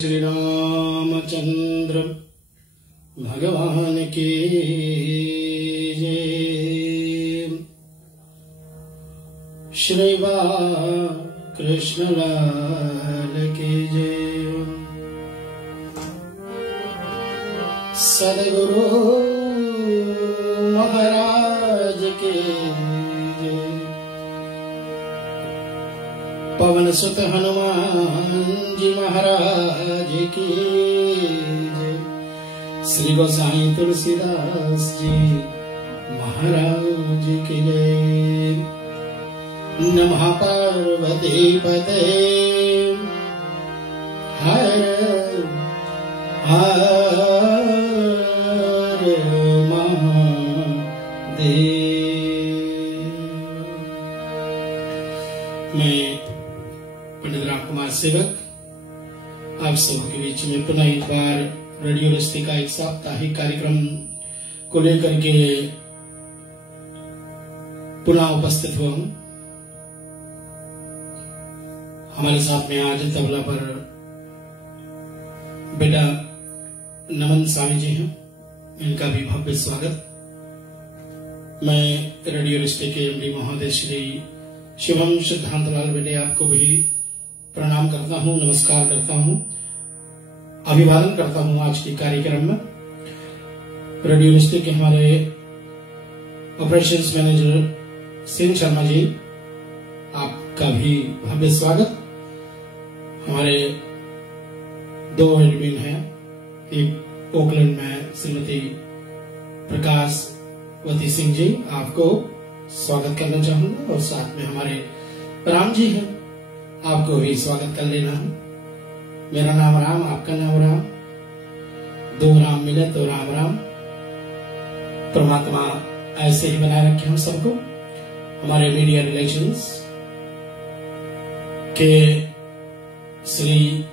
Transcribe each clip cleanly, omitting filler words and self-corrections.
श्री रामचंद्र भगवान की जय। श्री कृष्ण लाल की जय। सदगुरु महाराज की जय। पवन सुत हनुमान जी महाराज की जय। श्री गोसाई तुलसीदास जी महाराज की जय। नमः पार्वती पते हर हर महादेव। मैं पंडित राम कुमार सेवक आप सबके बीच में पुनः एक बार रेडियो रिश्ते का एक साप्ताहिक कार्यक्रम को लेकर के पुनः उपस्थित हुआ हूं। हमारे साथ में आज तबला पर बेटा नमन स्वामी जी हैं, इनका भी भव्य स्वागत। मैं रेडियो रिश्ते के एमडी महोदय श्री शिवम सिद्धांतलाल बेटे आपको भी प्रणाम करता हूं, नमस्कार करता हूं, अभिवादन करता हूं। आज के कार्यक्रम में रेडियो रिश्ते के हमारे ऑपरेशंस मैनेजर सेन शर्मा जी, आपका भी भव्य स्वागत। हमारे दो एडमिन हैं, एक ओकलैंड में श्रीमती प्रकाशवती सिंह जी, आपको स्वागत करना चाहूंगा, और साथ में हमारे राम जी हैं, आपको भी स्वागत कर लेना है। मेरा नाम राम, आपका नाम राम, दो राम मिले तो राम राम। परमात्मा ऐसे ही बनाए रखे हम सबको। हमारे मीडिया रिलेशंस के श्री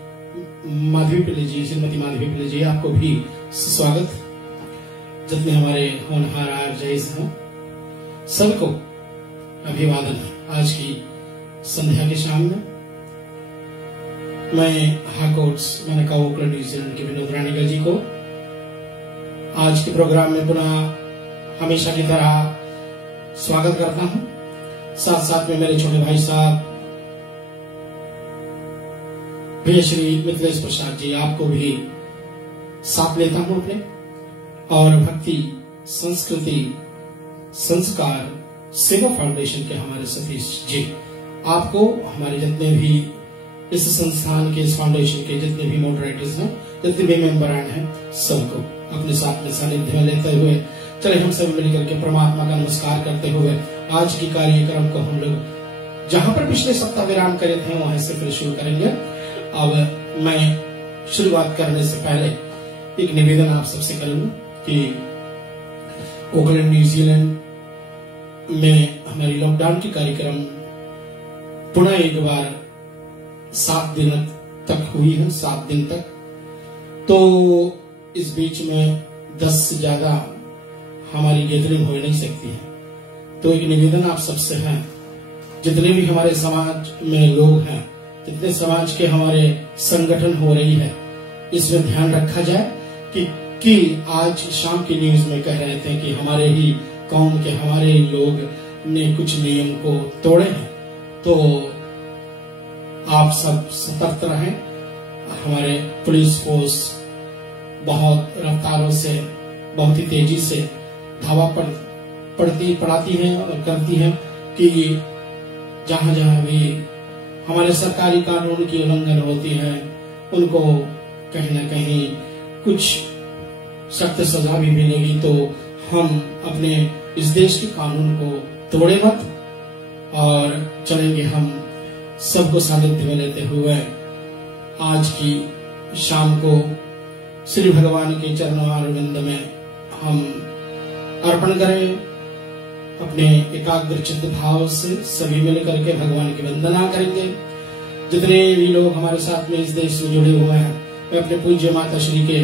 माधवी पिल्ले जी, श्रीमती माधवी पिल्ले जी, आपको भी स्वागत। जितने हमारे होनहार आरजेस हैं सबको अभिवादन है। आज की संध्या के शाम में मैं हाकोट्स मैंने कहा ओकलैंड न्यूजीलैंड के विनोद रानीकर जी को आज के प्रोग्राम में पुनः हमेशा की तरह स्वागत करता हूं। साथ साथ में मेरे छोटे भाई साहब भैया श्री मिथिलेश प्रसाद जी, आपको भी साथ लेता हूं अपने। और भक्ति संस्कृति संस्कार सेवा फाउंडेशन के हमारे सतीश जी, आपको हमारे जितने भी इस संस्थान के, इस फाउंडेशन के जितने भी मॉडरेटर्स हैं, जितने भी मेंबरान हैं, सबको अपने साथ में सानिध्य में लेते हुए चले हम सब मिलकर के परमात्मा का नमस्कार करते हुए आज की कार्यक्रम को हम लोग जहां पर पिछले सप्ताह विराम करे थे वहां से फिर शुरू करेंगे। अब मैं शुरुआत करने से पहले एक निवेदन आप सबसे करूंगा कि ओकलैंड न्यूजीलैंड में हमारी लॉकडाउन की कार्यक्रम पुनः एक बार 7 दिन तक हुई है, 7 दिन तक। तो इस बीच में 10 से ज्यादा हमारी गैदरिंग हो नहीं सकती है। तो एक निवेदन आप सबसे है, जितने भी हमारे समाज में लोग हैं, जितने समाज के हमारे संगठन हो रही है, इसमें ध्यान रखा जाए कि आज शाम की न्यूज में कह रहे थे कि हमारे ही कौम के हमारे लोग ने कुछ नियम को तोड़े हैं। तो आप सब सतर्क रहें। हमारे पुलिस फोर्स बहुत रफ्तारों से, बहुत ही तेजी से धावा पड़ाती है और करती है कि जहां जहां भी हमारे सरकारी कानून की उल्लंघन होती है, उनको कहीं न कहीं कुछ सख्त सजा भी मिलेगी। तो हम अपने इस देश के कानून को तोड़े मत, और चलेंगे हम सबको सानिध्य में लेते हुए आज की शाम को श्री भगवान के चरणारविंद में हम अर्पण करें। अपने एकाग्र चित्त भाव से सभी मिलकर के भगवान की वंदना करेंगे। जितने भी लोग हमारे साथ में इस देश में जुड़े हुए हैं, मैं अपने पूज्य माता श्री के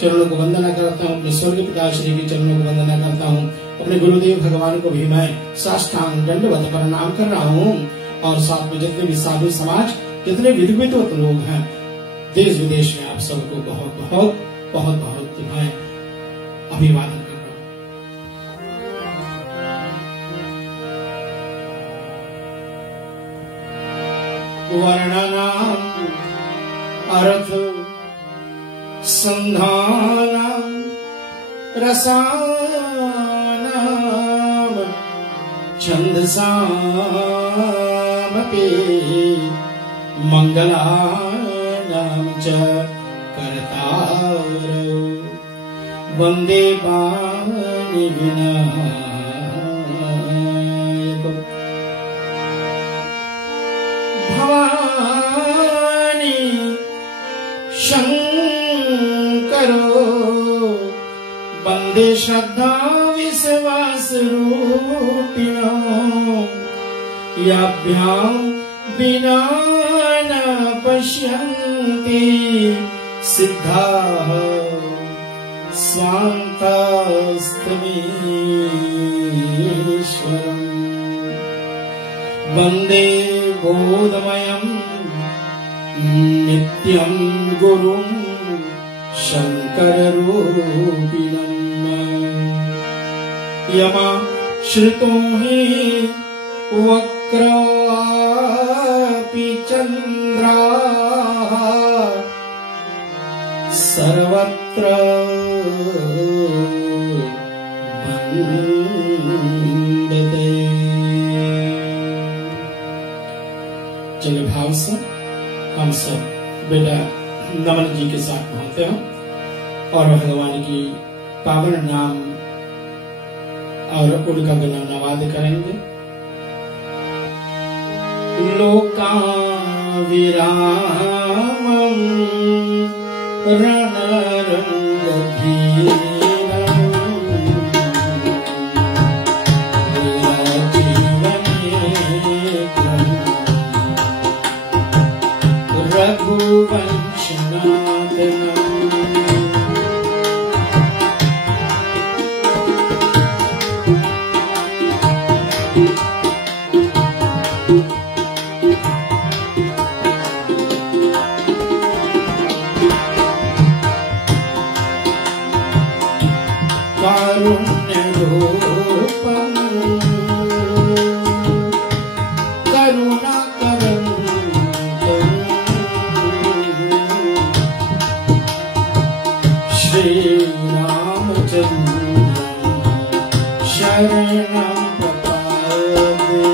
चरणों को वंदना करता हूँ, अपने स्वर्ग पिता श्री के चरणों को वंदना करता हूँ, अपने गुरुदेव भगवान को भी मैं साष्टांग दंडवत प्रणाम कर रहा हूँ। और साथ में जितने भी साधु समाज, जितने विधिवत लोग हैं, देश विदेश में आप सबको बहुत बहुत बहुत बहुत मैं अभिवादन करता हूं। वर्णनाम अर्थ संधानाम रसानाम छंदसामपि मंगलानाम च कर्तारौ वंदे पाणि विनायकम्। भवानी शंकरो वंदे श्रद्धा विश्वास रूपिणो याभ्यां विना न पश्यन्ति सिद्धाः स्वान्तस्तमीश्वरम्। वन्दे बोधमयं नित्यं गुरुं शंकररूपिणम्। यमा श्रुतो हि वक्रापि चन्द्राः सर्वत्र वन्दते। चलो भाव से हम सब बेटा नमन जी के साथ पहुंचते हैं और भगवान की पावन नाम और उनका गुणगान करेंगे। लोकाविरामं रणरंगधीरं विराजीवनेत्रं रघुवंशनाथनं। कारुण्यरूपं करुणाकरं श्रीरामचन्द्रं शरणं प्रपद्ये।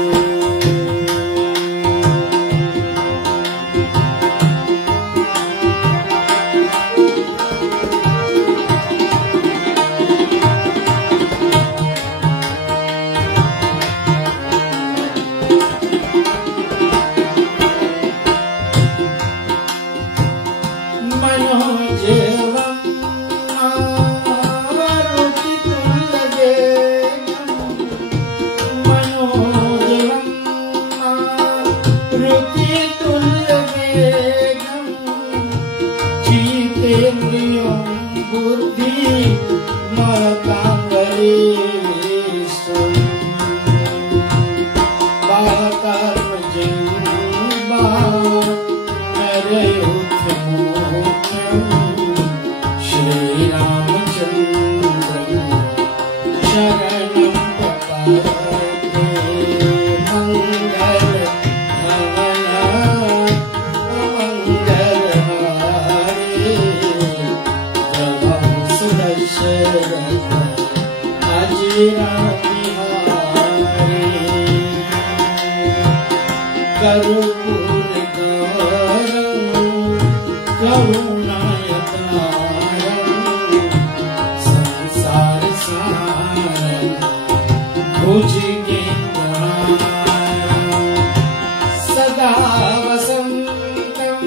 सदा वसन्तं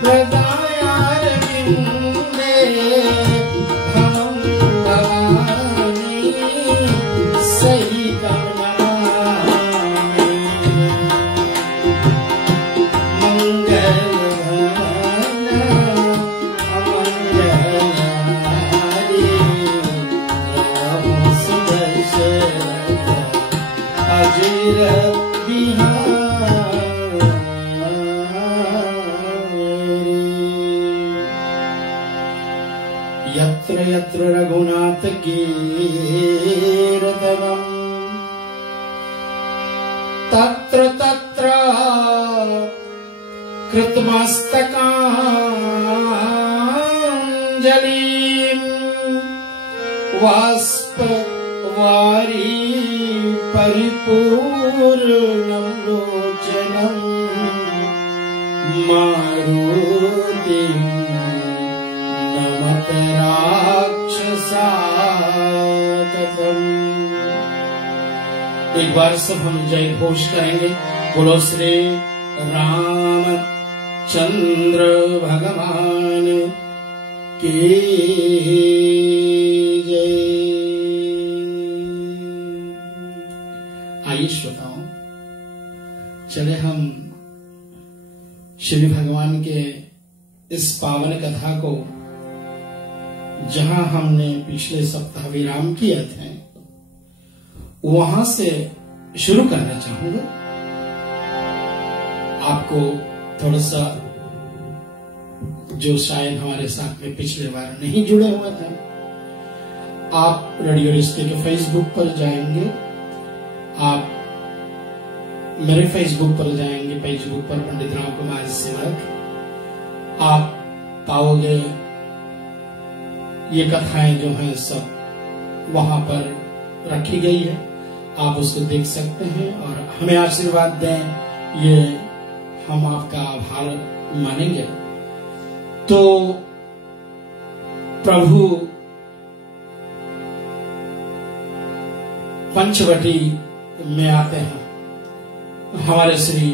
हृदयारविन्दे भवं भवानी सहितं नमामि। मंगलभवन यत्र यत्र रघुनाथ कीर्तनम् तत्र तत्र कृतमस्तकाञ्जलिम् बाष्पवारी परिपूर्णं लोचनम् मारुतिं नमत राक्षसाततम्। एक बार सब हम जय घोष करेंगे। बोलो श्री रामचंद्र भगवान की जय। आइए श्रोताओं, चले हम श्री भगवान के इस पावन कथा को, जहां हमने पिछले सप्ताह विराम किए थे, वहां से शुरू करना चाहूंगा। आपको थोड़ा सा, जो शायद हमारे साथ में पिछले बार नहीं जुड़े हुए थे, आप रेडियो रिश्ते के फेसबुक पर जाएंगे, आप मेरे फेसबुक पर जाएंगे, फेसबुक पर पंडित राम कुमार सेवक, आप पाओगे ये कथाएं जो हैं सब वहां पर रखी गई है। आप उसको देख सकते हैं और हमें आशीर्वाद दें, ये हम आपका आभार मानेंगे। तो प्रभु पंचवटी में आते हैं हमारे श्री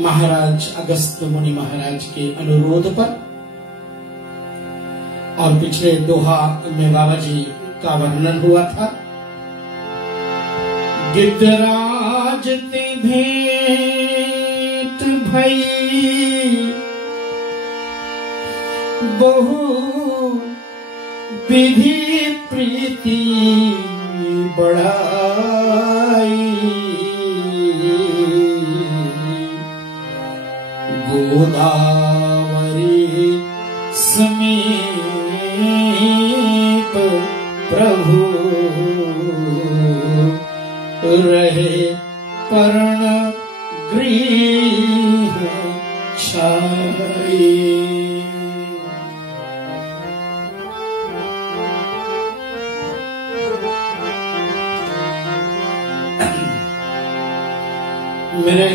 महाराज अगस्त मुनि महाराज के अनुरोध पर, और पिछले दोहा में बाबा जी का वर्णन हुआ था। गिद्धराज ते भेंट भई बहु विधि प्रीति बढ़ाई, गोदावरी समीप प्रभु रहे पर्ण गृह छाई। मेरे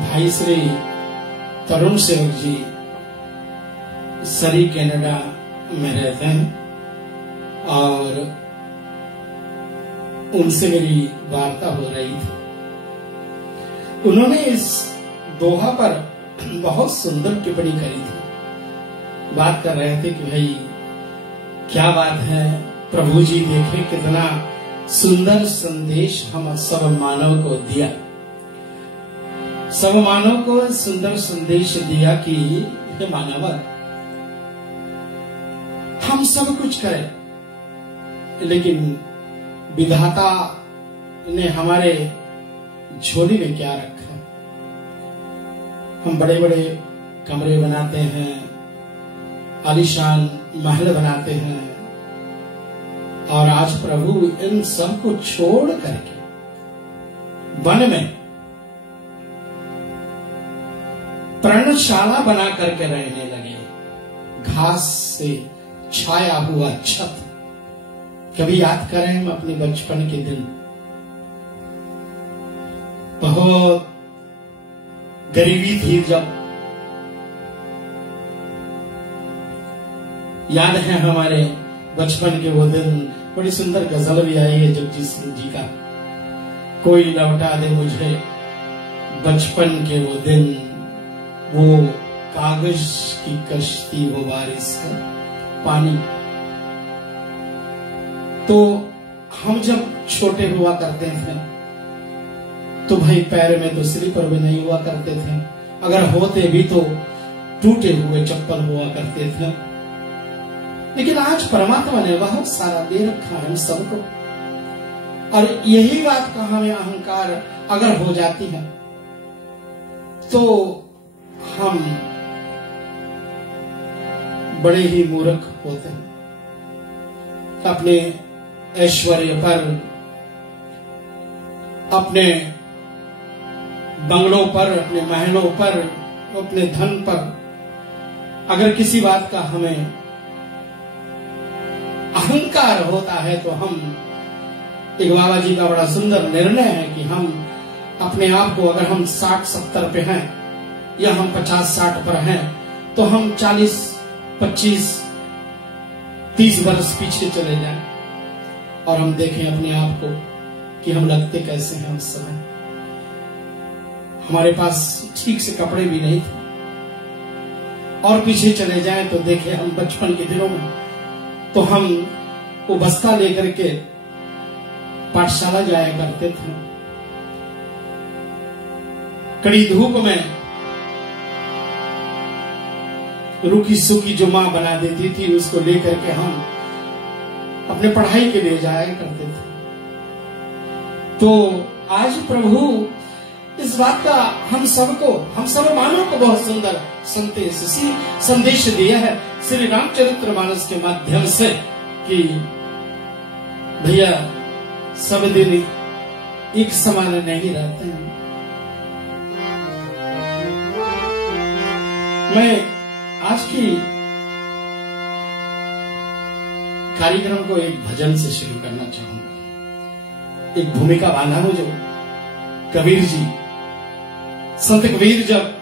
भाई श्री तरुण सेवक जी सरी कनाडा में रहते हैं और उनसे मेरी वार्ता हो रही थी। उन्होंने इस दोहा पर बहुत सुंदर टिप्पणी करी थी। बात कर रहे थे कि भाई क्या बात है, प्रभु जी देखे कितना सुंदर संदेश हम सब मानव को दिया, सब मानव को सुंदर संदेश दिया कि हे मानव, हम सब कुछ करें, लेकिन विधाता ने हमारे झोली में क्या रखा। हम बड़े बड़े कमरे बनाते हैं, आलीशान महल बनाते हैं, और आज प्रभु इन सब को छोड़ करके वन में पर्णशाला बना करके रहने लगे, घास से छाया हुआ छत। कभी याद करें हम अपने बचपन के दिन, बहुत गरीबी थी जब, याद है हमारे बचपन के वो दिन। बड़ी सुंदर गजल भी आई है जगजीत सिंह जी का, कोई लौटा दे मुझे बचपन के वो दिन, वो कागज की कश्ती, वो बारिश का पानी। तो हम जब छोटे हुआ करते थे तो भाई पैर में तो स्लीपर भी नहीं हुआ करते थे, अगर होते भी तो टूटे हुए चप्पल हुआ करते थे। लेकिन आज परमात्मा ने बहुत सारा दे रखा है हम सबको, और यही बात का हमें अहंकार अगर हो जाती है तो हम बड़े ही मूर्ख होते हैं। अपने ऐश्वर्य पर, अपने बंगलों पर, अपने महलों पर, अपने धन पर अगर किसी बात का हमें अहंकार होता है तो हम, एक बाबा जी का बड़ा सुंदर निर्णय है कि हम अपने आप को, अगर हम 60-70 पे हैं या हम 50-60 पर हैं, तो हम 40-25-30 वर्ष पीछे चले जाएं और हम देखें अपने आप को कि हम लगते कैसे हैं उस समय। हमारे पास ठीक से कपड़े भी नहीं थे। और पीछे चले जाएं तो देखें हम बचपन के दिनों में तो हम वो बस्ता लेकर के पाठशाला जाया करते थे। कड़ी धूप में रूखी सूखी जो मां बना देती थी उसको लेकर के हम अपने पढ़ाई के लिए जाया करते थे। तो आज प्रभु इस बात का हम सब मानव को बहुत सुंदर संदेश दिया है श्री रामचरितमानस के माध्यम से कि भैया सब दिन एक समान नहीं रहते हैं। मैं आज की कार्यक्रम को एक भजन से शुरू करना चाहूंगा। एक भूमिका बांधा हो जो कबीर जी, संत कबीर जब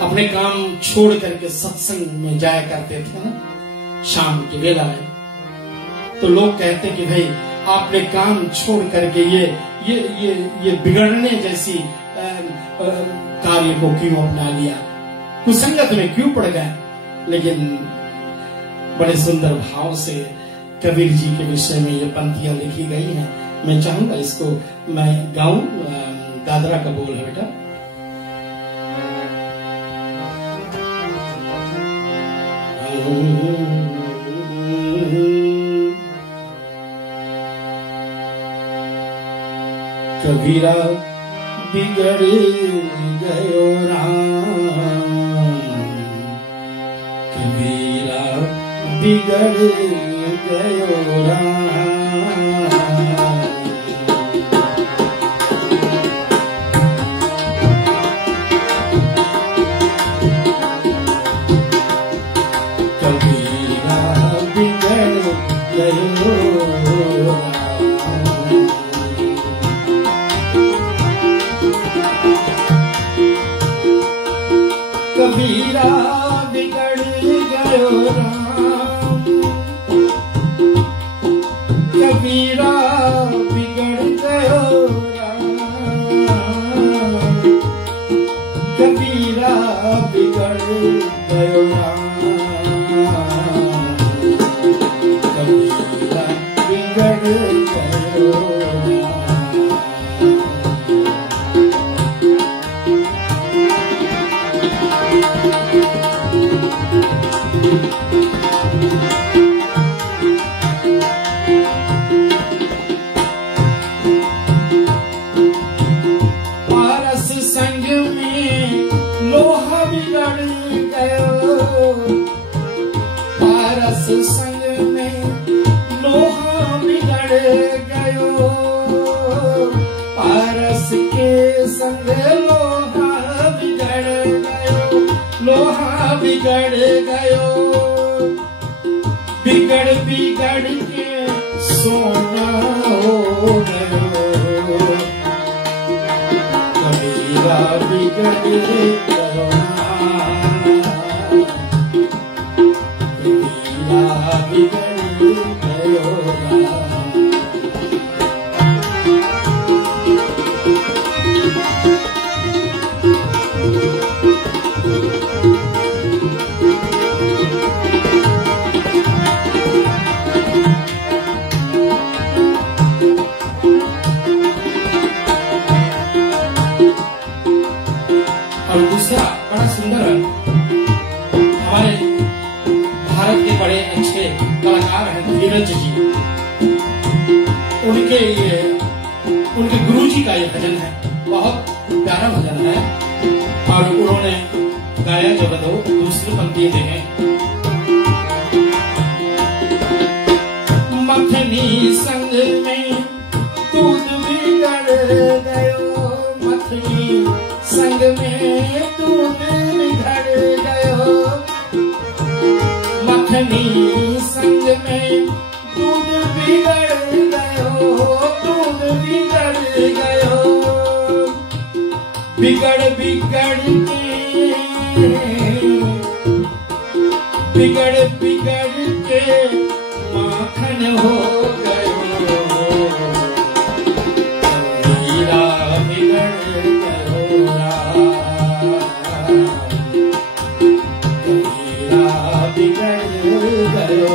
अपने काम छोड़ करके सत्संग में जाया करते थे ना, शाम की वेला में, तो लोग कहते कि भाई आपने काम छोड़ करके ये बिगड़ने जैसी कार्य को क्यों अपना लिया, कुसंगत में क्यों पड़ गए। लेकिन बड़े सुंदर भाव से कबीर जी के विषय में ये पंक्तियां लिखी गई हैं। मैं चाहूंगा इसको मैं गाऊं। दादरा का बोल है बेटा। कबीरा बिगड़ गयो राम, कबीरा बिगड़ गयो राम। कबीरा बिगड़ गयो कबीरा बिगड़ गयो राम, कबीरा बिगड़ गयो राम, कबीरा बिगड़ गयो राम, कबीरा बिगड़ गयो राम। पारस संग में लोहा बिगड़ गयो, पारस संग में लोहा बिगड़ गयो, पारस के संग लोहा बिगड़ गयो, लोहा बिगड़ गयो, बिगड़ बिगड़ के सोना हो गयो, कबीरा बिगड़ गयो कबीरा बिगड़ गयो। और दूसरा बड़ा सुंदर है, हमारे भारत के बड़े अच्छे कलाकार हैं धीरज जी, उनके गुरु जी का ये भजन है, बहुत प्यारा भजन है। और उन्होंने गाया जब दो दूसरी पंक्ति में है, मखनी संग में दूध बिगड़ गयो, मखनी संग में दूध बिगड़ गयो, मखनी संग में दूध बिगड़ गयो, दूध बिगड़ गयो, बिगड़ बिगड़ के माखन हो गयो, हीरा बिगड़ गयो, हीरा बिगड़ गयो।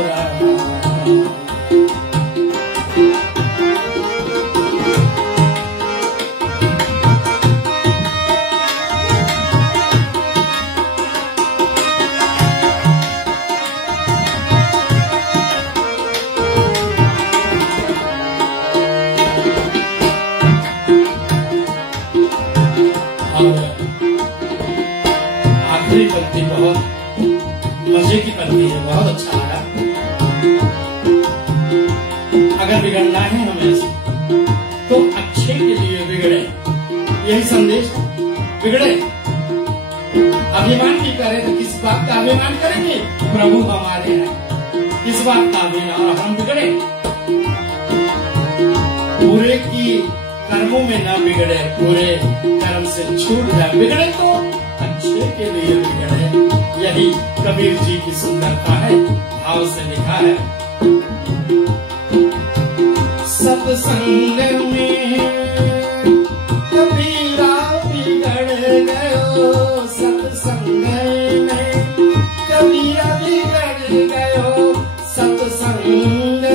आखिरी पंक्ति बहुत मजे की पंक्ति है, बहुत अच्छा लगा। अगर बिगड़ना है हमें तो अच्छे के लिए बिगड़े, यही संदेश। बिगड़े अभिमान की करें तो किस बात का अभिमान करेंगे? प्रभु हमारे हैं, इस बात का अभिमान। और हम बिगड़े पूरे की कर्मों में ना बिगड़े, पूरे कर्म से छूट जाए, बिगड़े तो अच्छे के लिए बिगड़े। यही कबीर जी की सुंदरता है, भाव से लिखा है। सत्संग में कबीरा बिगड़ गयो, सत्संग में कबीरा बिगड़ गयो, सत्संग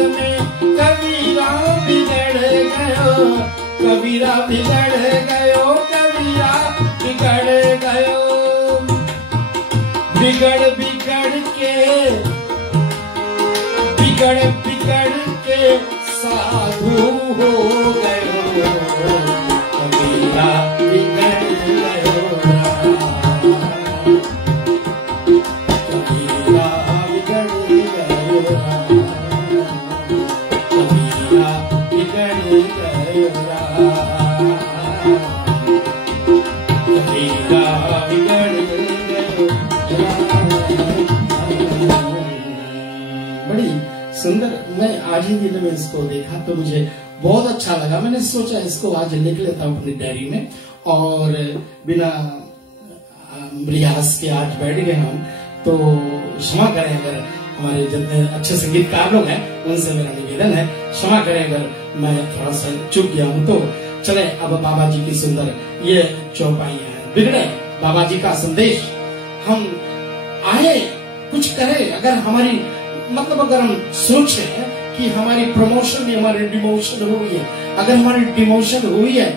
में कबीरा बिगड़ गयो, कबीरा बिगड़ गयो, कबीरा बिगड़ गयो, बिगड़ बिगड़ के साधु हो गयो, कबीरा बिगड़ गयो, कबीरा बिगड़ गयो, कबीरा बिगड़ गयो, कबीरा बिगड़ गयो। बड़ी सुंदर, मैं आज ही दिन में इसको देखा तो मुझे बहुत अच्छा लगा। मैंने सोचा इसको आज लिख लेता हूँ अपनी डायरी में, और बिना रियाज के आज बैठ गए हम, तो क्षमा करें अगर हमारे जितने अच्छे संगीतकार लोग हैं उनसे मेरा निवेदन है, क्षमा करें अगर मैं थोड़ा सा चूक गया हूँ। तो चले अब बाबा जी की सुंदर ये चौपाइयां हैं। बिगड़े बाबा जी का संदेश, हम आए कुछ करें। अगर हमारी मतलब अगर हम सोचे कि हमारी प्रमोशन में हमारी डिमोशन हुई है, अगर हमारी डिमोशन हुई है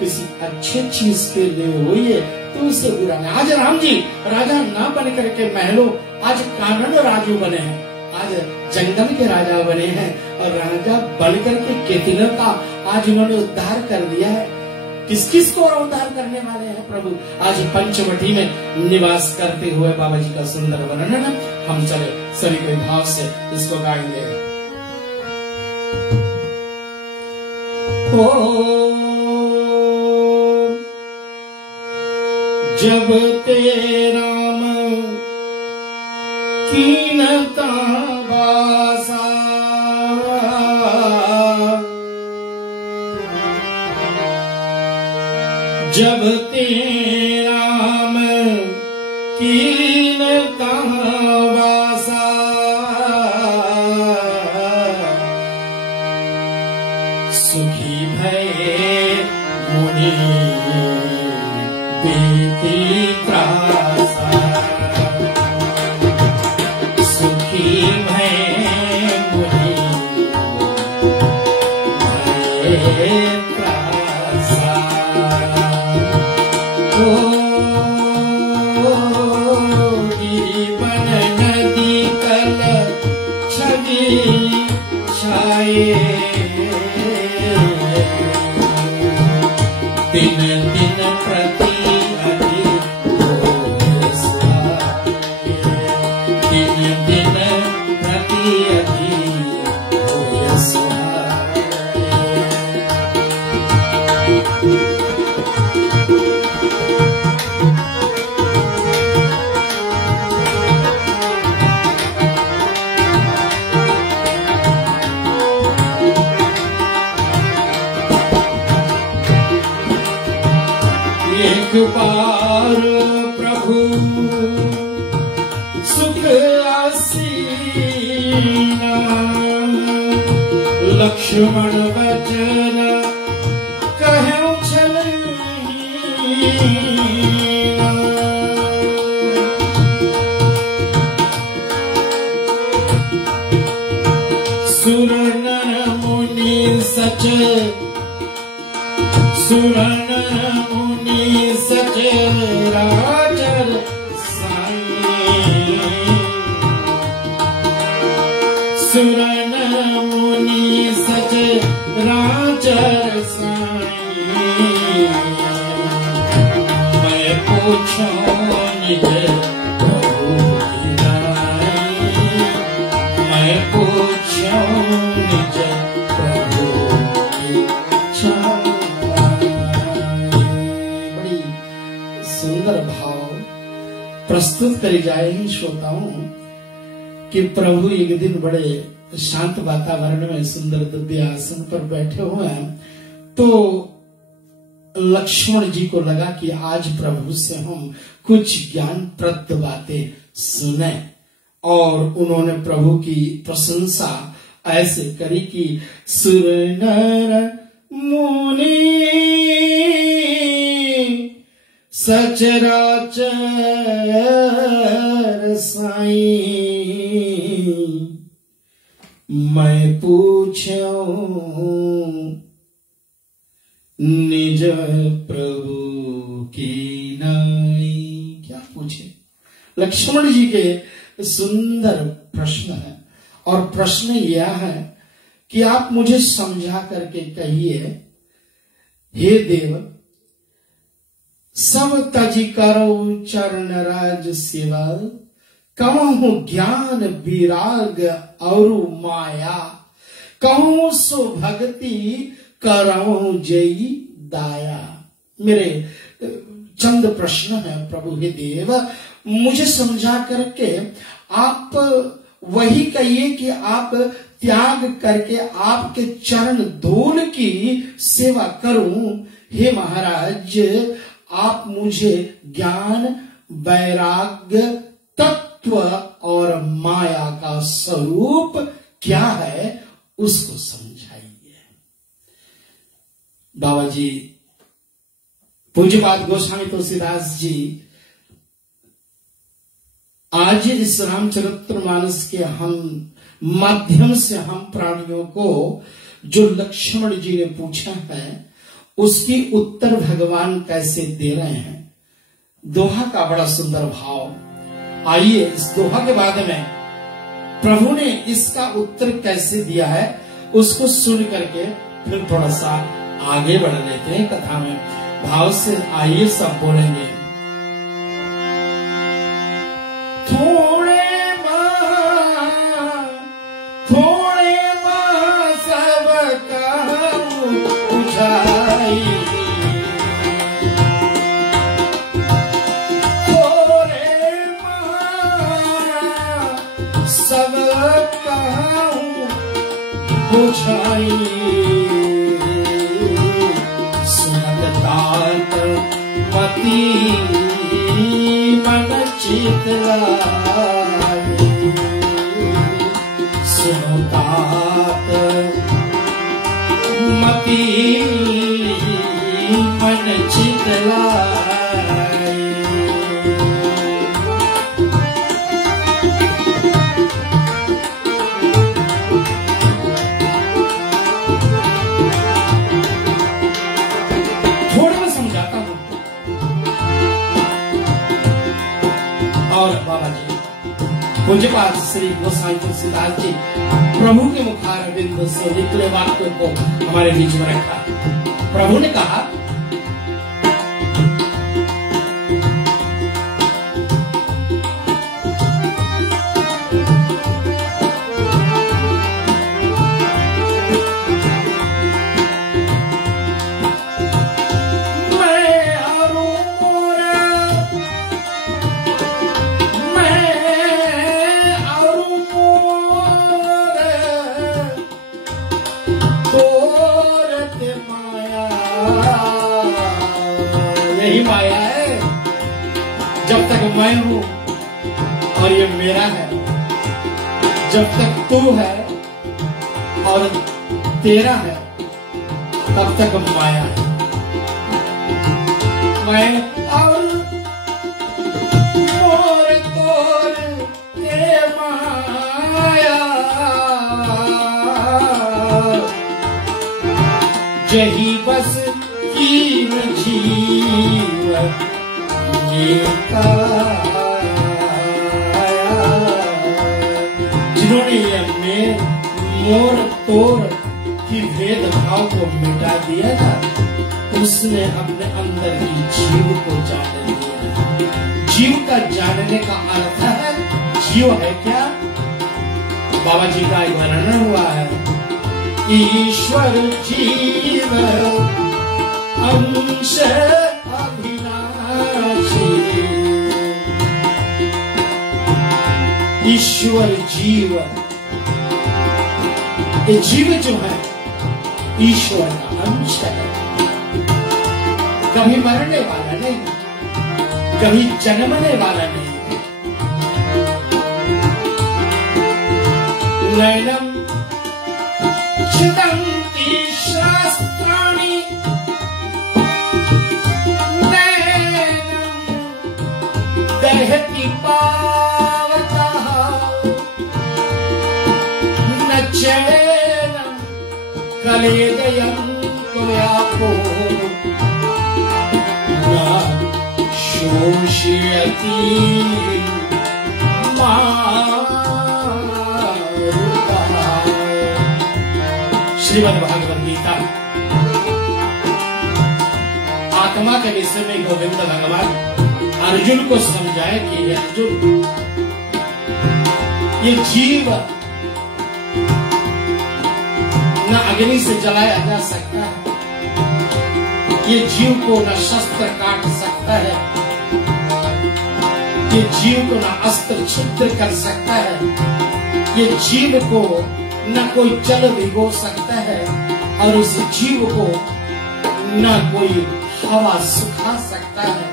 किसी अच्छे चीज के लिए हुई है तो उससे बुरा नहीं। आज राम जी राजा ना बन करके महलों, आज कानन राजू बने हैं, आज जंगल के राजा बने हैं, और राजा बन करके केतिनों का आज उन्होंने उद्धार कर दिया है। किस किस को उद्धार करने वाले हैं प्रभु? आज पंचवटी में निवास करते हुए बाबा जी का सुंदर वर्णन हम चले सभी के भाव से इसको गाएंगे। ओ जब तेरा कीनता बासा, जब तेरा कीनता बासा, सुखी भये मुनि बीती त्रासा, सुखी भये मुनि भये त्रासा। गिरिवन नदी कल छवि छाये, दिन दिन प्रति अधिक एक बार प्रभु सुख आसीना, लक्ष्मण वचन कहूं छलहीना। सुर नर मुनि सच, सुर नर मुनि सच राजर साईं। सुर नर मुनि सच राजर साईं। मैं पूछूं निज प्रभु की नाई, मैं पूछूं निज प्रभु की चाई। बड़ी सुंदर भाव प्रस्तुत करी जाए ही श्रोताओं कि प्रभु एक दिन बड़े शांत वातावरण में सुंदर दिव्य आसन पर बैठे हुए हैं, तो लक्ष्मण जी को लगा कि आज प्रभु से हम कुछ ज्ञानप्रद बातें सुने, और उन्होंने प्रभु की प्रशंसा ऐसे करी कि सुर नर मुनि सचराचर साईं। मैं पूछूं निज प्रभु की नाई। क्या पूछे? लक्ष्मण जी के सुंदर प्रश्न है, और प्रश्न यह है कि आप मुझे समझा करके कहिए, हे देव, सब तजी करो चरण राज सेवा, कहूं ज्ञान विराग और माया, कहूं सो भक्ति करऊं जई दाया। मेरे चंद प्रश्न है प्रभु हे देव, मुझे समझा करके आप वही कहिए कि आप त्याग करके आपके चरण धूल की सेवा करूं। हे महाराज, आप मुझे ज्ञान वैराग्य तत्व और माया का स्वरूप क्या है उसको समझाइए। बाबा जी पूज्यपाद गोस्वामी तुलसीदास जी आज इस रामचरितमानस के हम माध्यम से हम प्राणियों को जो लक्ष्मण जी ने पूछा है उसकी उत्तर भगवान कैसे दे रहे हैं। दोहा का बड़ा सुंदर भाव, आइए इस दोहा के बाद में प्रभु ने इसका उत्तर कैसे दिया है उसको सुन करके फिर थोड़ा सा आगे बढ़ लेते हैं कथा में। भाव से आइए सब बोलेंगे। थोड़े मां सब कहूं बुझाई, थोड़े मां सब कहूं बुझाई, सुनत तात मती मन चितलाई, सुनो तात मती मन चितलाई। थोड़ा मैं समझाता हूं। और बाबा जी पूज्यपाद श्री गोस्वामी तुलसीदास जी प्रभु के मुखारविंद से निकले वाक्य को हमारे बीच में रखा। प्रभु ने कहा, तोरत माया जब तक मैं हूं और ये मेरा है, जब तक तू है और तेरा है, तब तक माया है। मैं और मोर तोर के माया, जही बस जीव जीव जिन्होंने ये मोर तोर की भेदभाव को मिटा दिया था, उसने अपने अंदर ही जीव को जान लिया। जीव का जानने का अर्थ है, जीव है क्या? बाबा जी का एक वर्णन हुआ है, ईश्वर जीव अंश अविनाशी। ईश्वर जीव, ये जीव जो है ईश्वर का अंश है, कभी मरने वाला नहीं, कभी जन्मने वाला नहीं। नैनम छिदन्ति शास्त्राणि, नैनम दहति पावतः, न चैनम कलेदयं त्वयापो, शोषयति श्रीमद् भागवत गीता आत्मा के विषय में गोविंद भगवान अर्जुन को समझाए कि अर्जुन, ये जीव न अग्नि से जलाया जा सकता है, ये जीव को न शस्त्र काट सकता है, ये जीव को न अस्त्र छिद्र कर सकता है, ये जीव को न कोई जल भिगो सकता है, और इस जीव को न कोई हवा सुखा सकता है।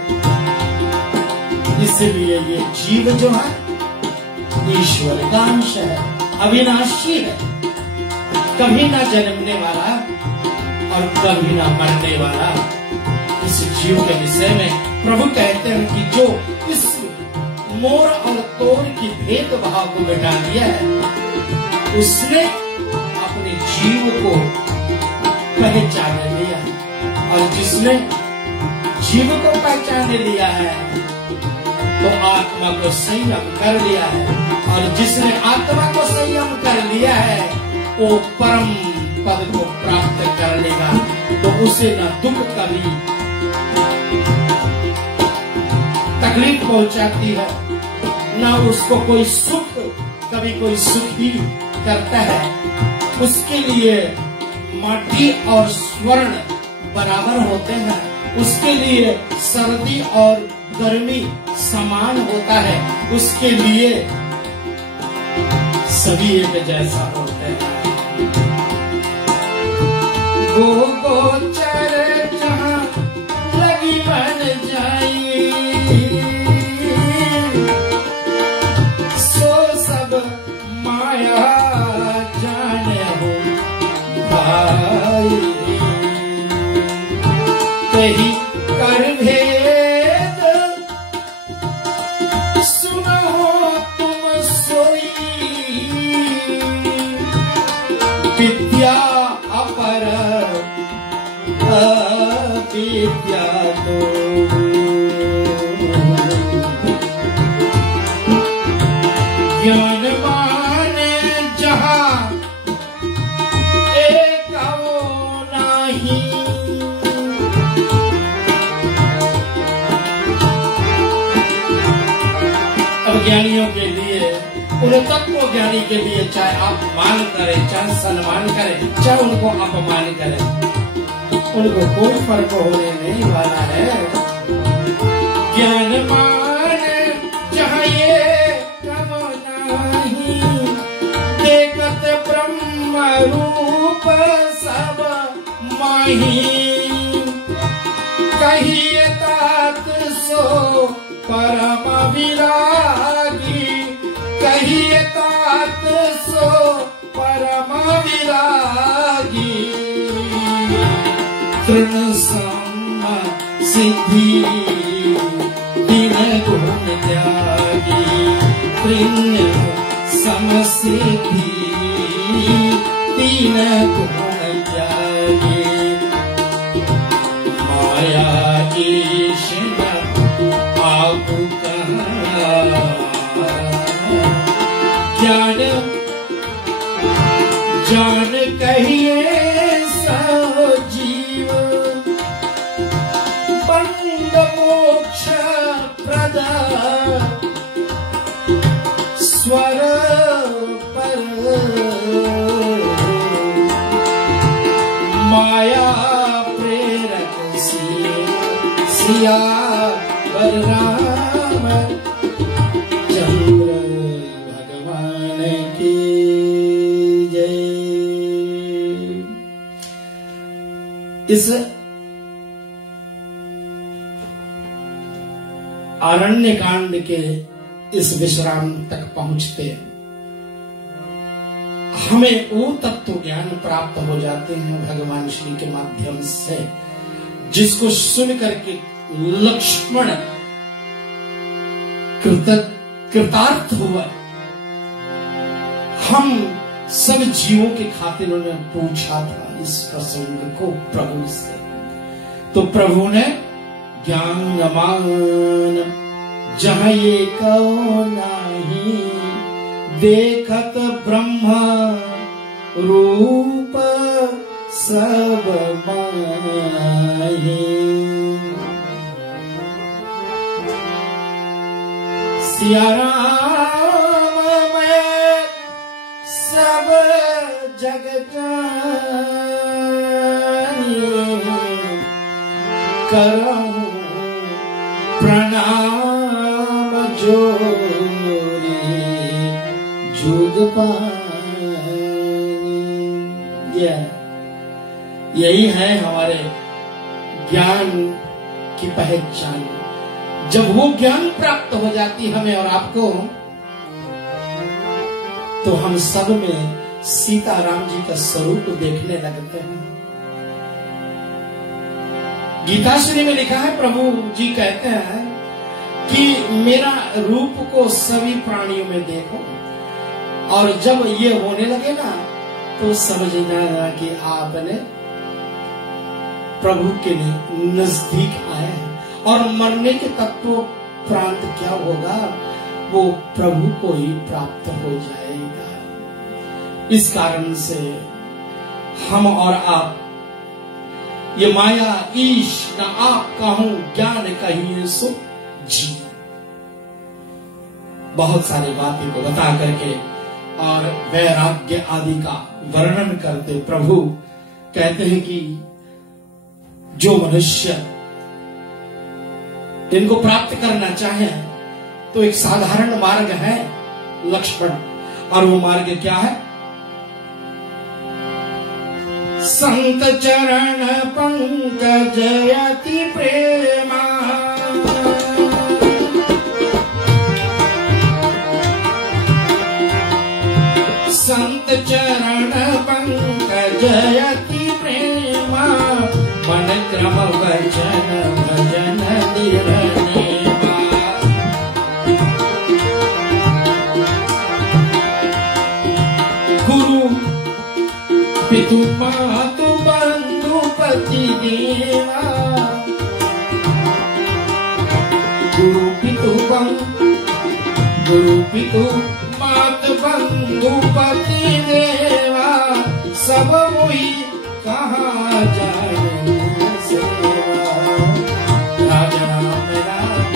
इसलिए ये जीव जो है ईश्वर का अंश है, अविनाशी है, कभी ना जन्मने वाला और कभी ना मरने वाला। इस जीव के विषय में प्रभु कहते हैं कि जो इस मोर और तोर की भेदभाव को मिटा दिया है, उसने अपने जीव को पहचान लिया है, और जिसने जीव को पहचान लिया है तो आत्मा को संयम कर लिया है, और जिसने आत्मा को संयम कर लिया है वो परम पद को प्राप्त कर लेगा। तो उसे न दुख कभी तकलीफ पहुंचाती है, न उसको कोई सुख कभी कोई सुखी करता है। उसके लिए माटी और स्वर्ण बराबर होते हैं, उसके लिए सर्दी और गर्मी समान होता है, उसके लिए सभी एक जैसा होते हैं। गोचर जहाँ लगी बन जाई, सो सब माया जाने हो भाई, कही कर भेद सुनो तुम सोई, विद्या अपर विद्या तो ज्ञान माने जहाँ एक वो नहीं, अब ज्ञानियों के लिए, उन्हें तत्व ज्ञानी के लिए चाहे आप मान करें, चाहे सम्मान करें, चाहे उनको अपमान करें, उनको कोई फर्क होने नहीं वाला है। ज्ञान मान जहाँ ये कम नहीं, देखत ब्रह्म रूप सब माही, कहिए तात भी दीन गुण त्यागी त्रिन समसिद्धि दीन गुण त्यागी माया ईश आप ज्ञान जान कहिए सजीव बंद मोक्ष प्रदा स्वर पर माया प्रेरक सिया बलराम चंद्र भगवान की जय। इस आरण्य कांड के इस विश्राम तक पहुंचते हमें वो तत्व ज्ञान प्राप्त हो जाते हैं भगवान श्री के माध्यम से, जिसको सुन करके लक्ष्मण कृतार्थ हुआ। हम सब जीवों के खातिर उन्होंने पूछा था इस प्रसंग को प्रभु से, तो प्रभु ने ज्ञान मान जहाँ ये कहो नाही देखत ब्रह्म रूप सब माही। सिया राम मैं सब जग करऊं प्रणाम जोरी जुग पानी। यही है हमारे ज्ञान की पहचान। जब वो ज्ञान प्राप्त हो जाती हमें और आपको, तो हम सब में सीताराम जी का स्वरूप देखने लगते हैं। गीता श्री में लिखा है, प्रभु जी कहते हैं कि मेरा रूप को सभी प्राणियों में देखो, और जब ये होने लगे ना तो समझना कि आपने प्रभु के नजदीक आए हैं। और मरने के तत्व प्रांत क्या होगा, वो प्रभु को ही प्राप्त हो जाएगा। इस कारण से हम और आप ये माया ईश न आप कहूं ज्ञान कहिए सो जी, बहुत सारी बातें को बता करके और वैराग्य आदि का वर्णन करते प्रभु कहते हैं कि जो मनुष्य इनको प्राप्त करना चाहे तो एक साधारण मार्ग है लक्ष्मण, और वो मार्ग क्या है? संत चरण पंकज अति प्रेमा संत चरण पंकज अति प्रेमा मन क्रम वचन भजन निर्णेमा। गुरु पितु मातु बंधु पति देवा गुरु पितु मात बंधु पति देवा सब मुई कहा जाने सेवा। राजा राम राम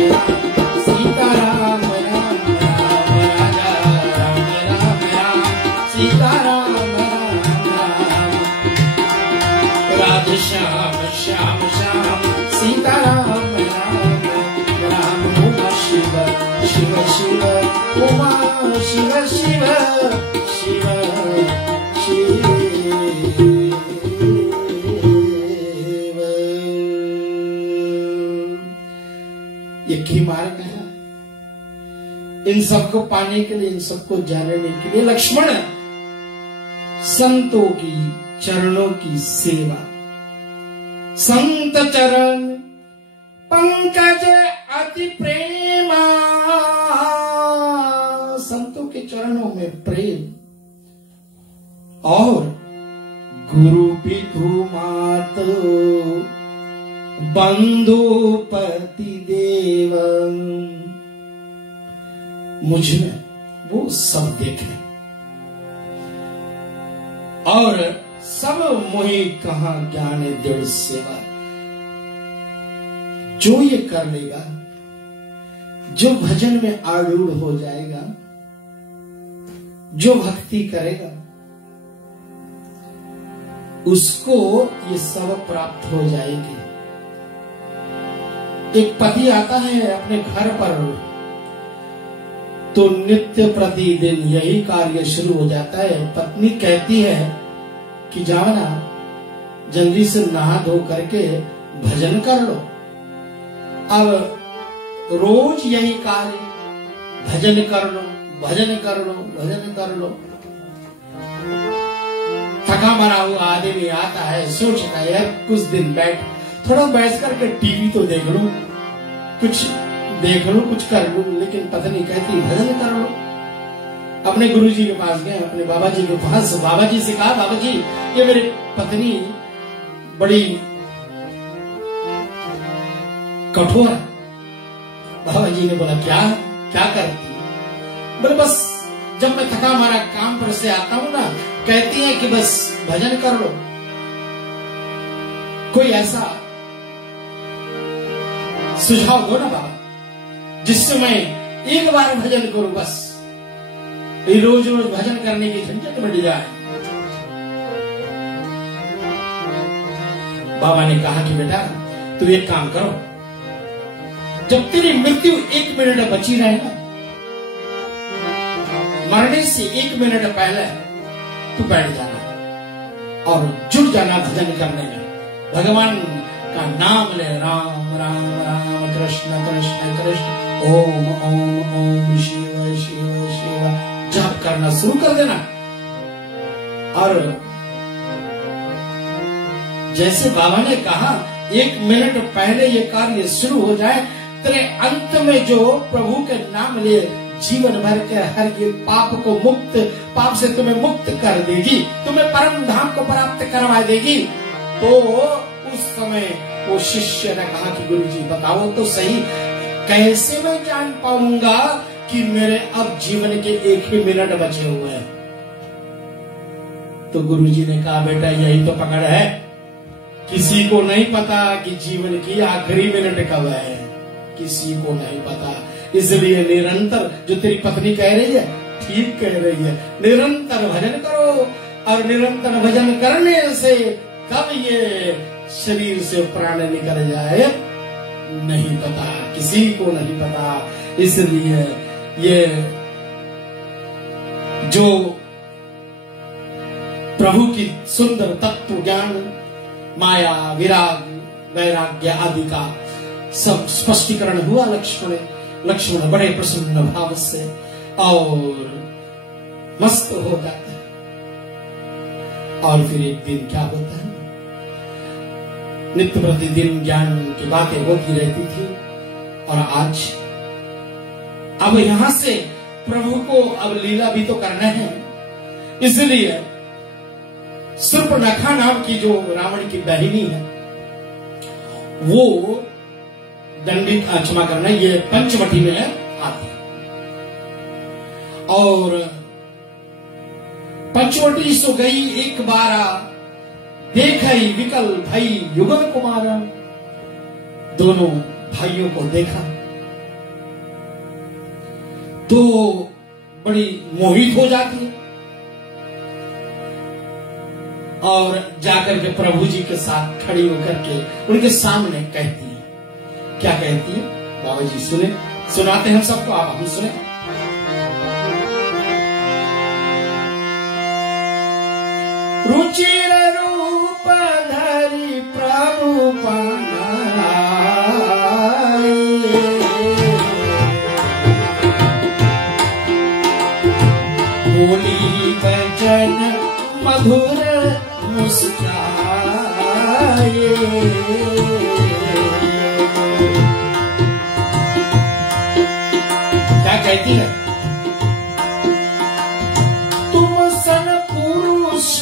सीता राम राम राम राजा राम राम राम सीता राम राम राधे श्याम श्याम श्याम सीता राम राम राम उमा शिव शिव शिव उमा शिव शिव शिव शिव। एक ही मार्ग है इन सबको पाने के लिए, इन सबको जानने के लिए। लक्ष्मण संतों की चरणों की सेवा, संत चरण पंकज और गुरु पितु मात बंधु पति देव, मुझ में वो सब देखे और सब मोहि कहा ज्ञान दृढ़ सेवा। जो ये कर लेगा, जो भजन में आरूढ़ हो जाएगा, जो भक्ति करेगा, उसको ये सब प्राप्त हो जाएगी। एक पति आता है अपने घर पर तो नित्य प्रतिदिन यही कार्य शुरू हो जाता है। पत्नी कहती है कि जाओ ना, जल्दी से नहा धो करके भजन कर लो। अब रोज यही कार्य, भजन कर लो, भजन कर लो, भजन कर लो। थका मरा हुआ आदमी आता है, सोचता है यार कुछ दिन थोड़ा बैठ करके टीवी तो देख लो, कुछ देख लो, कुछ कर लो। लेकिन पत्नी कहती भजन कर लो। अपने गुरुजी के पास गए, अपने बाबा जी के पास। बाबा जी से कहा, बाबा जी ये मेरी पत्नी बड़ी कठोर है। बाबा जी ने बोला क्या क्या करती? बोले बस जब मैं थका मारा काम पर से आता हूं ना, कहती है कि बस भजन कर लो। कोई ऐसा सुझाव दो ना बाबा, जिससे मैं एक बार भजन करूं, बस रोज रोज भजन करने की झंझट बढ़ जाए। बाबा ने कहा कि बेटा तू एक काम करो, जब तेरी मृत्यु 1 मिनट बची रहे ना, मरने से 1 मिनट पहले तू बैठ जाना और जुड़ जाना भजन करने में। भगवान का नाम ले, राम राम राम कृष्ण कृष्ण कृष्ण ओम ओम ओम शिव शिव शिव जप करना शुरू कर देना। और जैसे बाबा ने कहा 1 मिनट पहले ये कार्य शुरू हो जाए, तेरे अंत में जो प्रभु के नाम ले जीवन भर के हर ये पाप से तुम्हें मुक्त कर देगी, तुम्हें परम धाम को प्राप्त करवा देगी। तो उस समय वो शिष्य ने कहा कि गुरुजी बताओ तो सही, कैसे मैं जान पाऊंगा कि मेरे अब जीवन के 1 ही मिनट बचे हुए हैं? तो गुरुजी ने कहा बेटा यही तो पकड़ है, किसी को नहीं पता कि जीवन की आखिरी मिनट कब है, किसी को नहीं पता। इसलिए निरंतर, जो तेरी पत्नी कह रही है ठीक कह रही है, निरंतर भजन करो। और निरंतर भजन करने से कब ये शरीर से प्राण निकल जाए नहीं पता, किसी को नहीं पता। इसलिए ये जो प्रभु की सुंदर तत्व ज्ञान, माया, विराग, वैराग्य आदि का सब स्पष्टीकरण हुआ लक्ष्मण बड़े प्रसन्न भाव से और मस्त हो जाते हैं। और फिर एक दिन क्या होता है, नित्य प्रतिदिन ज्ञान की बातें होती रहती थी। और आज अब यहां से प्रभु को अब लीला भी तो करना है, इसलिए शूर्पणखा नाम की जो रावण की बहिनी है, वो दंडित, क्षमा करना, ये पंचवटी में आती है। और पंचवटी सो गई एक बारा, देख विकल भाई युगल कुमारा। दोनों भाइयों को देखा तो बड़ी मोहित हो जाती है और जाकर के प्रभु जी के साथ खड़ी होकर के उनके सामने कहती है। क्या कहती है बाबा जी सुनाते हैं सबको, आप हम सुने। रुचिर रूप धरि प्रभु पाए, बोली वचन मधुर मुस्काए। क्या कहती है, तुम सन पुरुष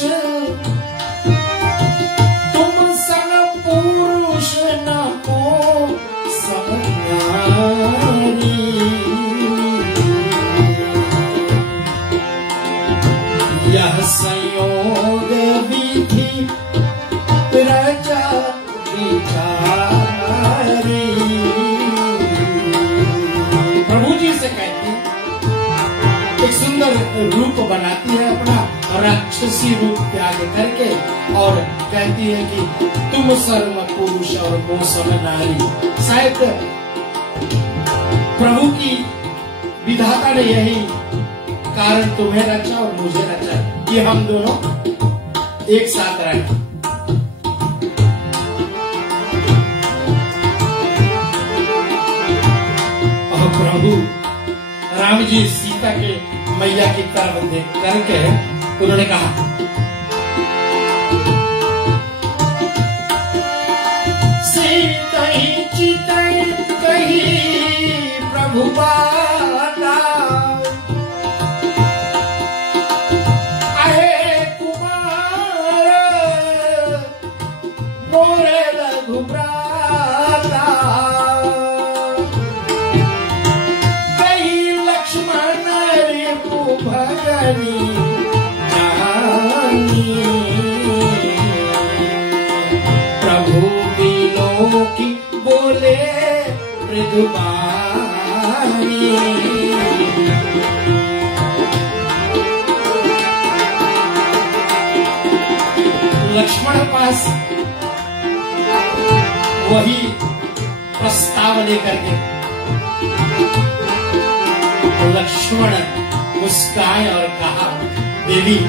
राक्षसी रूप त्याग करके और कहती है कि तुम सर्व पुरुष और वो सब नारी। शायद प्रभु की विधाता ने यही कारण तुम्हें रचा और मुझे रचा कि हम दोनों एक साथ रहें। और प्रभु राम जी सीता के मैया की तरफ देख करके उन्होंने कहा, सीता ही चिता कही प्रभु बाला, आए कुमार मोरे रघुब्राता, कही लक्ष्मण रिपु भजनी जानी, प्रभु की बोले मृदुबानी। लक्ष्मण पास वही प्रस्ताव लेकर के लक्ष्मण मुस्काए और कहा, देवी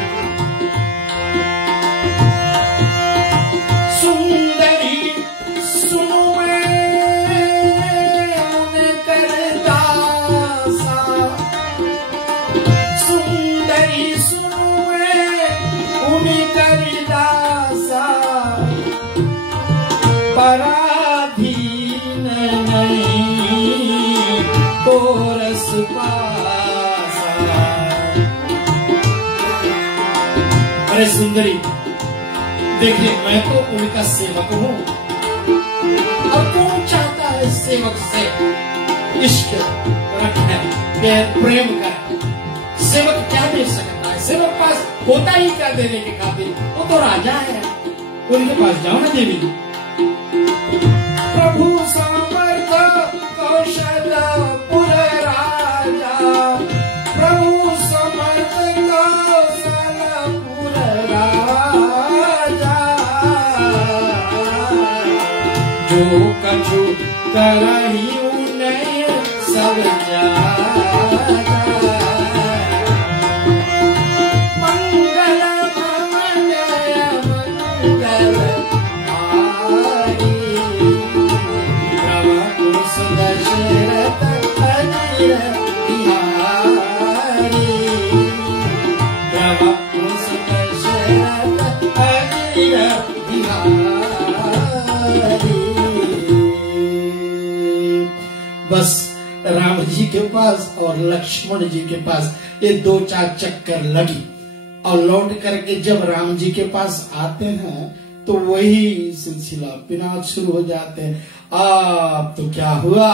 पराधीन नहीं तो रस पासा। अरे सुंदरी, देखिए मैं तो उनका सेवक हूँ, और कौन चाहता है सेवक से इश्क रखना, प्रेम का? सेवक क्या दे सकता है? सेवक पास होता ही क्या देने के खातिर? वो तो राजा है, उनके पास जाओ ना देवी। प्रभु समर्थ कौशलपुर राजा, प्रभु समर्थ कौशलपुर राजा, जो कछु करही उन्हें सब जागा, बस राम जी के पास और लक्ष्मण जी के पास ये 2-4 चक्कर लगी, और लौट करके जब राम जी के पास आते हैं तो वही सिलसिला पिनाद शुरू हो जाते हैं। अब तो क्या हुआ,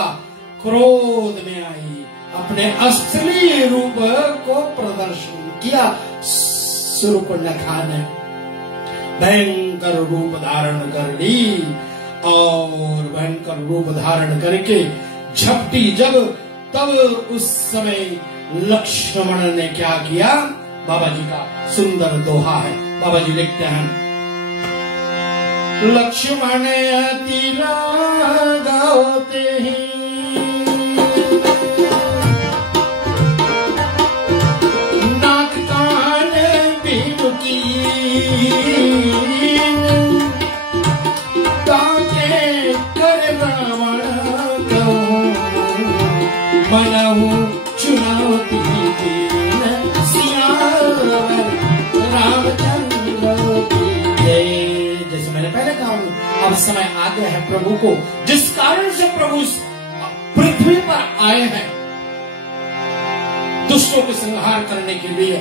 क्रोध में आई, अपने असली रूप को प्रदर्शन किया। शूर्पणखा ने भयंकर रूप धारण कर ली, और भयंकर रूप धारण करके झपटी जब, तब उस समय लक्ष्मण ने क्या किया? बाबा जी का सुंदर दोहा है, बाबा जी लिखते हैं, लक्ष्मण अति रागते ही नाक कान बिनुकी, ताके कर रावण मनहु चुनौती दीन, रामचंद्र की जय। जैसे मैंने पहले कहा, अब समय आ गया है प्रभु को, जिस कारण से प्रभु पृथ्वी पर आए हैं, दुष्टों को संहार करने के लिए,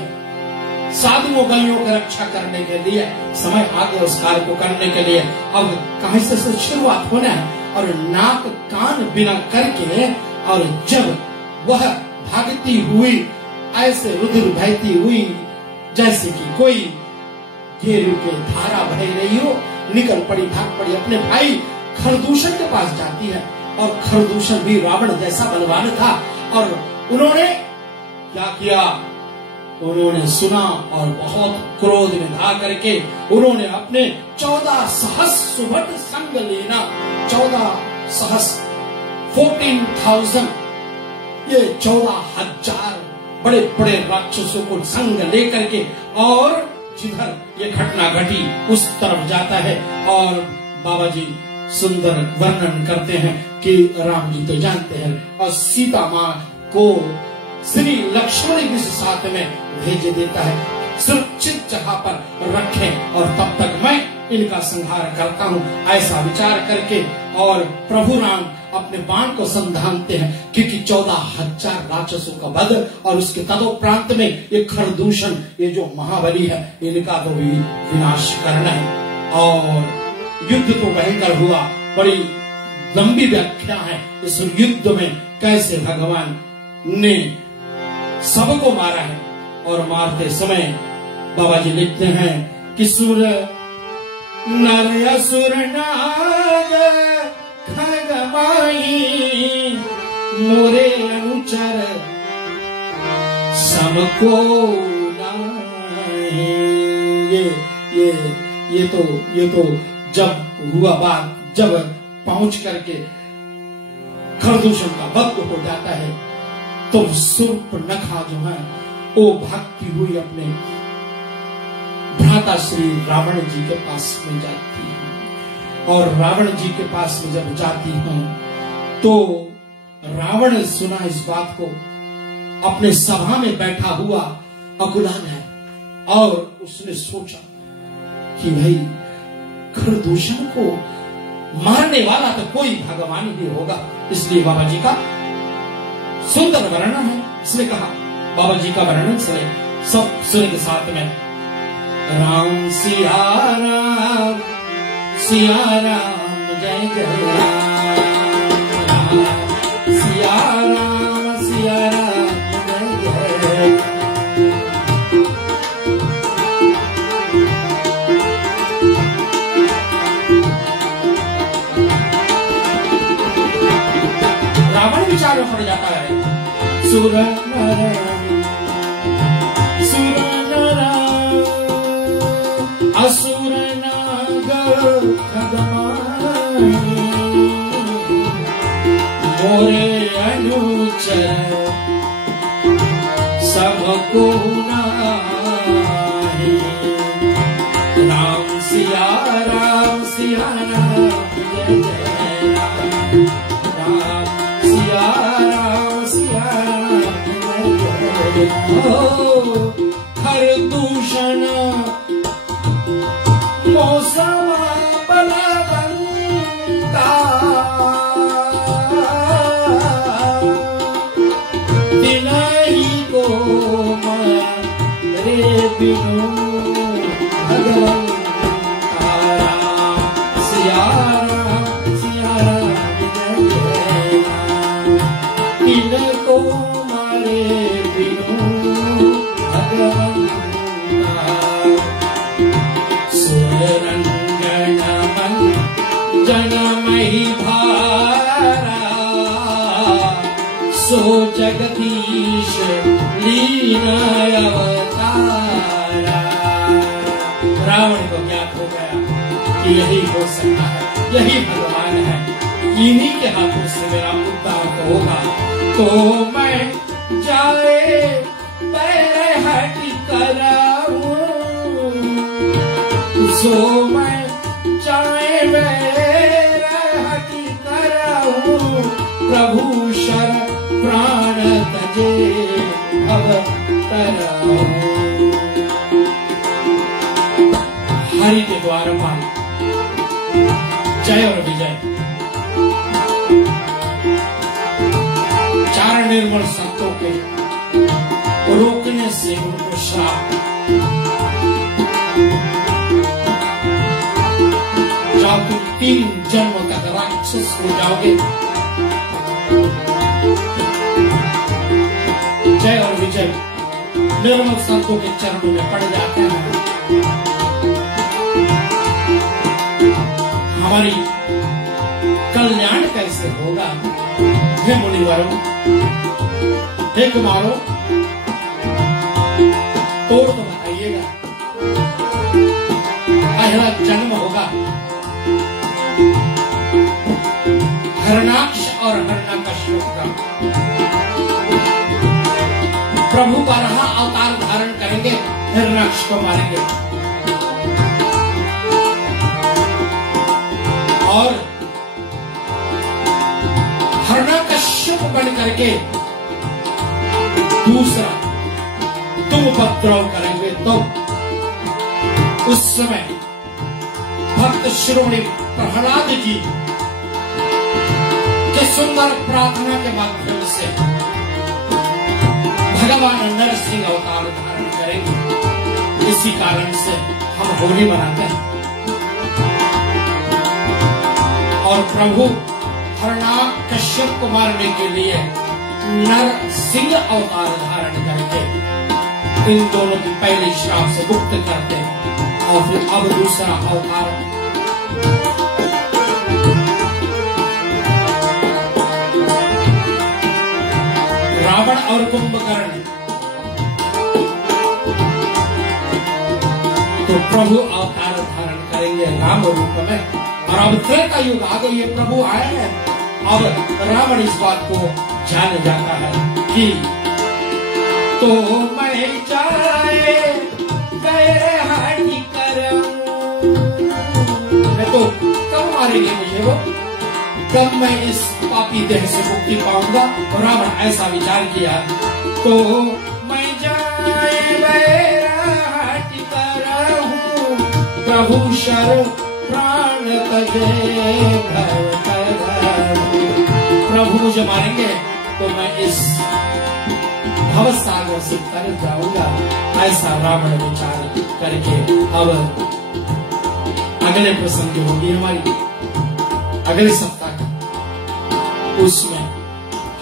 साधुओं गलियों की रक्षा करने के लिए समय आ गया उस कार्य को करने के लिए। अब कहीं से शुरुआत होना है, और नाक कान बिना करके, और जब वह भागती हुई ऐसे रुधिर बहती हुई जैसे कि कोई घेरू के धारा बह रही हो, निकल पड़ी, भाग पड़ी, अपने भाई खरदूषण के पास जाती है। और खरदूषण भी रावण जैसा बलवान था, और उन्होंने क्या किया? उन्होंने सुना और बहुत क्रोध में धा करके उन्होंने अपने 14 सहस्त्र सुभट संग लेना, 14 सहस्त्र 14,000, ये 14,000 बड़े बड़े राक्षसों को संग लेकर के, और जिधर ये घटना घटी उस तरफ जाता है। और बाबा जी सुंदर वर्णन करते हैं कि राम जी तो जानते हैं, और सीता माँ को श्री लक्ष्मण जी के साथ में भेज देता है, सुरक्षित जगह पर रखें और तब तक मैं इनका संहार करता हूँ, ऐसा विचार करके। और प्रभु राम अपने बाण को संधानते हैं, क्योंकि 14,000 राक्षसों का वध और उसके तदोपरांत में ये खरदूषण, ये जो महाबली है, इनका तो भी विनाश करना है। और युद्ध तो भयंकर हुआ, बड़ी लंबी व्याख्या है इस युद्ध में कैसे भगवान ने सबको मारा है। और मारते समय बाबा जी लिखते हैं कि सुर नर असुर नाग खगमाई मोरे अनुचर समको नाहि। ये तो जब हुआ बात, जब पहुंच करके खरदूषण का वध हो जाता है, तो शूर्पणखा जो है वो भागती हुई अपने भ्राता श्री रावण जी के पास में जाती है। और रावण जी के पास में जब जाती है तो रावण सुना इस बात को, अपने सभा में बैठा हुआ अकुलान है, और उसने सोचा कि भाई खरदूषण को मारने वाला तो कोई भगवान ही होगा। इसलिए बाबा जी का सुंदर वर्णन है, इसने कहा, बाबा जी का वर्णन सुने सब सुर के साथ में। राम सिया राम जय जय राम, सिया राम जय जय। रावण विचार में पड़ जाता है, सुर असुर नाग खगमाई मोरे अनुचर सबको नाहि। राम सिया राम जय जय राम, राम सिया राम जय जय। खरदूषण मौसम बलवंता दिन ही को मरे बिनु भगवंता। सिया राम जय जय राम, दिन को मरे बिनु भगवंता। जनमहि भारा सो जगदीश लीन अवतारा। रावण को ज्ञात हो गया कि यही हो सकता है, यही भगवान है, इन्हीं के हाथों से मेरा उद्धार होगा। तो मैं जाए पैर हट कराऊं, सो मैं जाए हट कराऊं, प्रभु शरण प्राण तजे भव तराऊं। हरि के द्वार पर जय और विजय। चार निर्मल संतों के रोकने से उनको श्राप, जाओ तुम 3 जन्म तक राक्षस हो जाओगे। जय और विजय निर्मल संतों के चरणों में पड़ जाते हैं। हमारी कल्याण कैसे होगा? हे मुनिवरों, हे कुमारों, तोड़ तो बताइएगा। पहला जन्म होगा हिरण्याक्ष और हिरण्यकश्यप का। प्रभु बारह अवतार धारण करेंगे, हिरण्याक्ष को मारेंगे और हिरण्यकश्यप बन करके दूसरा तुम उपद्रव करेंगे। तो उस समय भक्त शिरोमणि प्रहलाद जी के सुंदर प्रार्थना के माध्यम से भगवान नरसिंह अवतार धारण करेंगे। इसी कारण से हम होली मनाते हैं और प्रभु हिरण्याकश्यप को मारने के लिए नरसिंह अवतार धारण करके इन दोनों की पहले श्राप से मुक्त करते हैं और फिर अब दूसरा अवतार रावण और कुंभकर्ण। तो प्रभु अवतार धारण करेंगे राम रूप में और अब त्रेता युग आ गई है, प्रभु आए हैं। अब रावण इस बात को जान जाता है कि तो मैं जाए हानि करम, मैं तो कब मारेंगे मुझे वो, कब मैं इस पापी देह से मुक्ति पाऊंगा। और रावण ऐसा विचार किया, तो मैं जाए हानि करहूं, प्रभु शर प्राण तजे भव करहूं। प्रभु मुझे मारेंगे तो मैं इस भवसागर से तर जाऊंगा। ऐसा रावण विचार करके अब अगले प्रसंग होगी हमारी अगले सप्ताह का, उसमें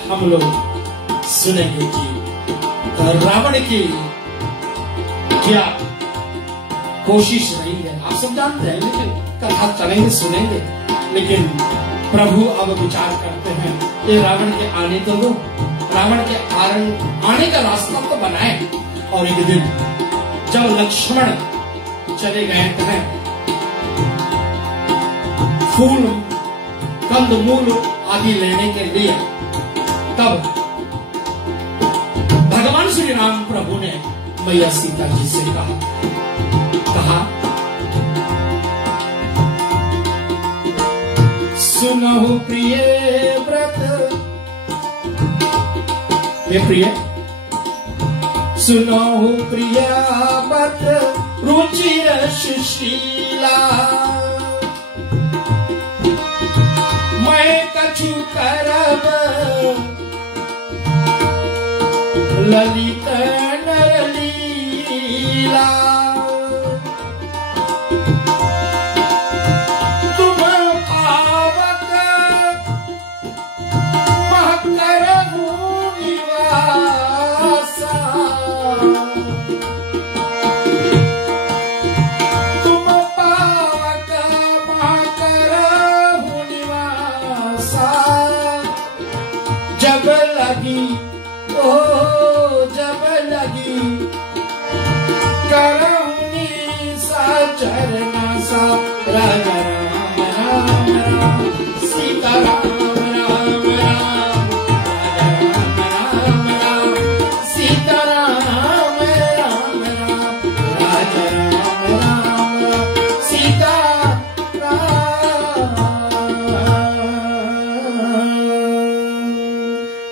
हम लोग सुनेंगे कि रावण की क्या कोशिश रही है। आप सब जानते हैं, लेकिन कथा चलेंगे सुनेंगे। लेकिन प्रभु अब विचार करते हैं ये रावण के आने तो दो, रावण के आने का रास्ता तो बनाए। और एक दिन जब लक्ष्मण चले गए थे फूल कंद मूल आदि लेने के लिए, तब भगवान श्री राम प्रभु ने मैया सीता जी से कहा सुनहु प्रिय व्रत, हे प्रिय सुनहु प्रिया व्रत रुचिर सुशीला, मैं कछु करब ललित नरलीला, तुम पावक महकरहु निवासा, तुम पावक महकरहु निवासा, जब लगी जब लगी करहुनी सा चरना सा, राजा राम राम राम सीता राम राम राम, राजा राम राम राम सीता राम राम राम, राजा राम राम राम सीता राम।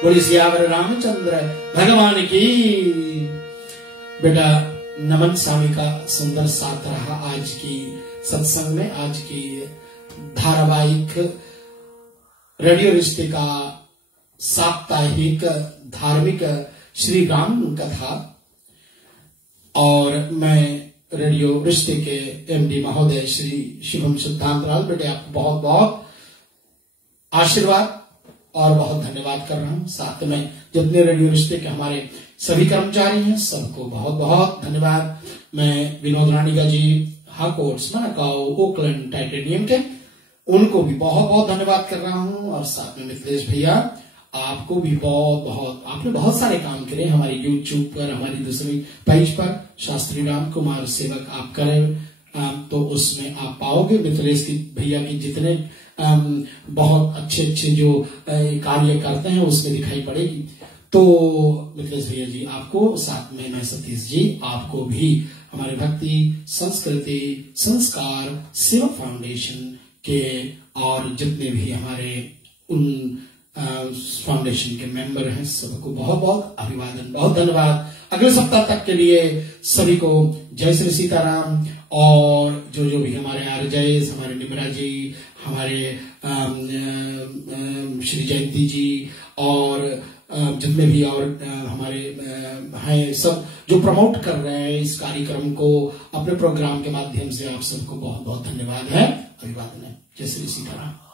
बोलिए सियावर रामचंद्र भगवान की। बेटा नमन स्वामी का सुंदर साथ रहा आज की सत्संग में, आज की धारावाहिक रेडियो रिश्ते का साप्ताहिक धार्मिक श्री राम कथा। और मैं रेडियो रिश्ते के एमडी महोदय श्री शिवम सिद्धांतलाल, बेटे आपको बहुत बहुत आशीर्वाद और बहुत धन्यवाद कर रहा हूं। साथ में जितने रेडियो रिश्ते के हमारे सभी कर्मचारी हैं सबको बहुत बहुत धन्यवाद। मैं विनोद रानीगा जी हाकोट्स मनाकाओ ओकलैंड टाइटेनियम के, उनको भी बहुत बहुत धन्यवाद कर रहा हूं। और साथ में मिथिलेश भैया आपको भी बहुत बहुत, आपने बहुत सारे काम करे हमारे YouTube पर, हमारी दूसरी पेज पर शास्त्री राम कुमार सेवक आप करें, तो उसमें आप पाओगे मिथिलेश की भैया की जितने बहुत अच्छे अच्छे जो कार्य करते हैं उसमें दिखाई पड़ेगी। तो मिथिलेश भैया जी आपको, साथ में मैं सतीश जी, आपको भी हमारे भक्ति संस्कृति संस्कार सेवा फाउंडेशन के और जितने भी हमारे उन फाउंडेशन के मेंबर हैं सबको बहुत बहुत अभिवादन, बहुत धन्यवाद। अगले सप्ताह तक के लिए सभी को जय श्री सीताराम। और जो जो भी हमारे आरजय, हमारे निमरा जी, हमारे श्री जयंती जी और जितने भी और हमारे हैं सब जो प्रमोट कर रहे हैं इस कार्यक्रम को अपने प्रोग्राम के माध्यम से, आप सबको बहुत बहुत धन्यवाद है, अभिवादन है। जय श्री सीताराम।